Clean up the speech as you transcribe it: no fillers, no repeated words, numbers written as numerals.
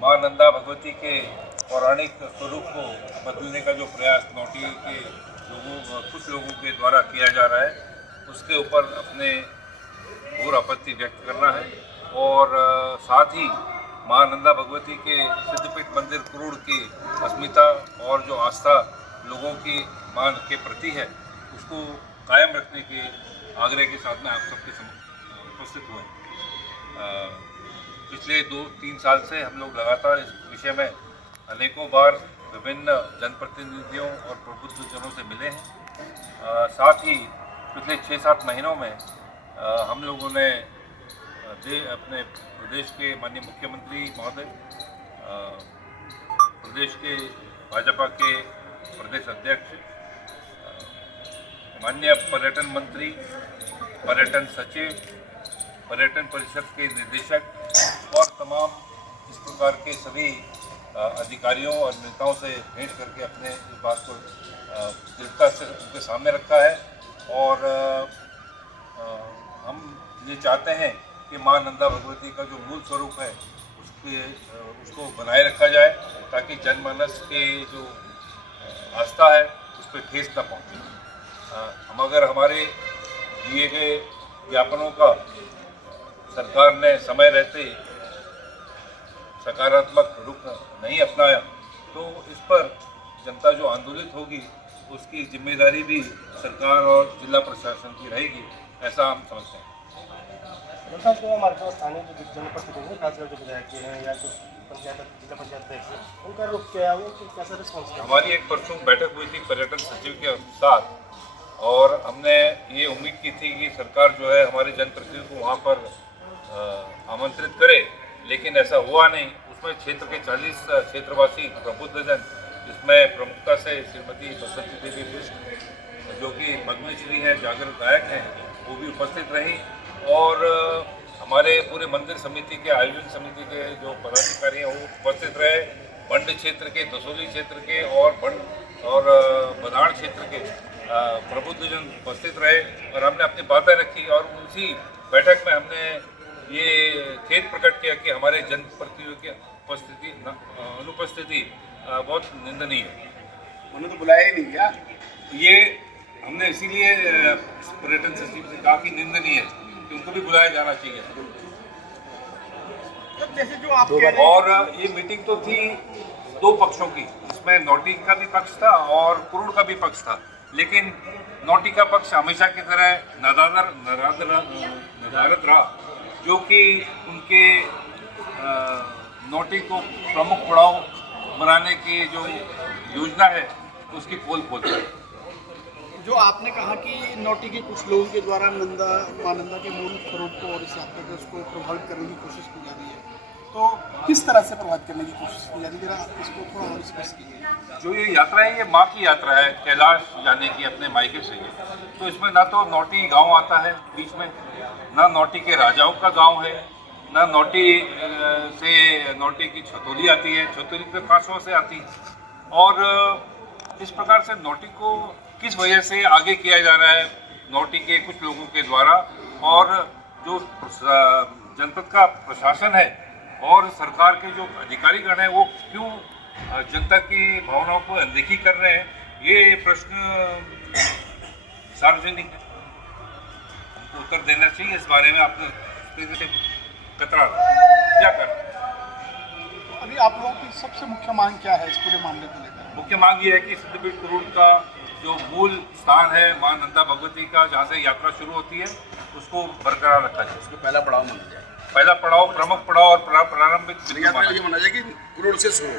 मां नंदा भगवती के पौराणिक स्वरूप को बदलने का जो प्रयास नौटी के कुछ लोगों के द्वारा किया जा रहा है, उसके ऊपर अपने घोर आपत्ति व्यक्त करना है। और साथ ही मां नंदा भगवती के सिद्धपीठ मंदिर कुरूड़ की अस्मिता और जो आस्था लोगों की मां के प्रति है, उसको कायम रखने के आग्रह के साथ में आप सबके उपस्थित हुए। पिछले 2-3 साल से हम लोग लगातार इस विषय में अनेकों बार विभिन्न जनप्रतिनिधियों और प्रबुद्धजनों से मिले हैं। साथ ही पिछले 6-7 महीनों में हम लोगों ने अपने प्रदेश के माननीय मुख्यमंत्री महोदय, प्रदेश के भाजपा के प्रदेश अध्यक्ष, माननीय पर्यटन मंत्री, पर्यटन सचिव, पर्यटन परिषद के निदेशक और तमाम इस प्रकार के सभी अधिकारियों और नेताओं से भेंट करके अपने इस बात को दृढ़ता से उनके सामने रखा है। और हम ये चाहते हैं कि मां नंदा भगवती का जो मूल स्वरूप है उसको बनाए रखा जाए, ताकि जनमानस के जो आस्था है उस पर ठेस न पहुँचे। हम अगर हमारे दिए गए ज्ञापनों का सरकार ने समय रहते सकारात्मक रुख नहीं अपनाया, तो इस पर जनता जो आंदोलित होगी उसकी जिम्मेदारी भी सरकार और जिला प्रशासन की रहेगी, ऐसा हम समझते हैं। हमारे पास स्थानीय जो जनप्रतिनिधि हैं, खासकर जो विधायक हैं या जो पंचायत जिला पंचायत अध्यक्ष हैं, उनका रुख क्या है, वो कैसा रिस्पॉन्स है? हमारी एक परसों बैठक हुई थी पर्यटन सचिव के साथ, और हमने ये उम्मीद की थी कि सरकार जो है हमारे जनप्रतिनिधि को वहाँ पर आमंत्रित करे, लेकिन ऐसा हुआ नहीं। उसमें क्षेत्र के 40 क्षेत्रवासी प्रबुद्धजन, जिसमें प्रमुखता से श्रीमती बसंती देवी बिष्ट जो कि पद्मश्री हैं, जागृत गायक हैं, वो भी उपस्थित रहीं। और हमारे पूरे मंदिर समिति के, आयोजन समिति के जो पदाधिकारी हैं वो उपस्थित रहे। बंड क्षेत्र के, दसोली क्षेत्र के और बधाड़ क्षेत्र के प्रबुद्धजन उपस्थित रहे, और हमने अपनी बातें रखी। और उसी बैठक में हमने ये खेद प्रकट किया कि हमारे जनप्रतिनिधियों की अनुपस्थिति बहुत निंदनीय है। उन्हें तो बुलाया ही नहीं क्या? ये हमने इसीलिए पर्यटन सचिव से कहा कि निंदनीय है, कि उनको भी बुलाया जाना चाहिए। जैसे जो आप कह रहे हैं, और ये मीटिंग तो थी 2 पक्षों की, इसमें नौटी का भी पक्ष था और कुरूड़ का भी पक्ष था, लेकिन नौटी का पक्ष हमेशा की तरह नदारद रहा, जो कि उनके नौटी को प्रमुख पड़ाव बनाने की जो योजना है उसकी पोल खोलता है। जो आपने कहा कि नौटी के कुछ लोगों के द्वारा मां नंदा के मूल स्वरूप को और इस यात्रा को उसको प्रभावित करने की कोशिश की जा रही है, तो किस तरह से प्रभावित करने की कोशिश की जा रही है, जरा इसको थोड़ा और स्पष्ट कीजिए। जो ये यात्रा है, ये माँ की यात्रा है, कैलाश जाने की अपने मायके से है। तो इसमें ना तो नौटी गांव आता है बीच में, ना नौटी के राजाओं का गांव है, ना नौटी की छतौली आती है, छतौली के कांसों से आती है। और इस प्रकार से नौटी को किस वजह से आगे किया जा रहा है नौटी के कुछ लोगों के द्वारा, और जो जनपद का प्रशासन है और सरकार के जो अधिकारीगण हैं वो क्यों जनता की भावनाओं को अनदेखी कर रहे हैं, ये प्रश्न सार्वजनिक है, हमको उत्तर देना चाहिए इस बारे में। आपने कतरा क्या कर, अभी आप लोगों की सबसे मुख्य मांग क्या है इस पूरे मामले को लेकर? मुख्य मांग ये है कि सिद्धपीठ कुरूड़ का जो मूल स्थान है मां नंदा भगवती का, जहाँ से यात्रा शुरू होती है, उसको बरकरार रखा जाए। उसको पहला पड़ाव माना जाए, पहला पड़ाव, प्रमुख पड़ाव और प्रारंभिक यात्रा ये माना जाए कि कुरूड़ से शुरू हो।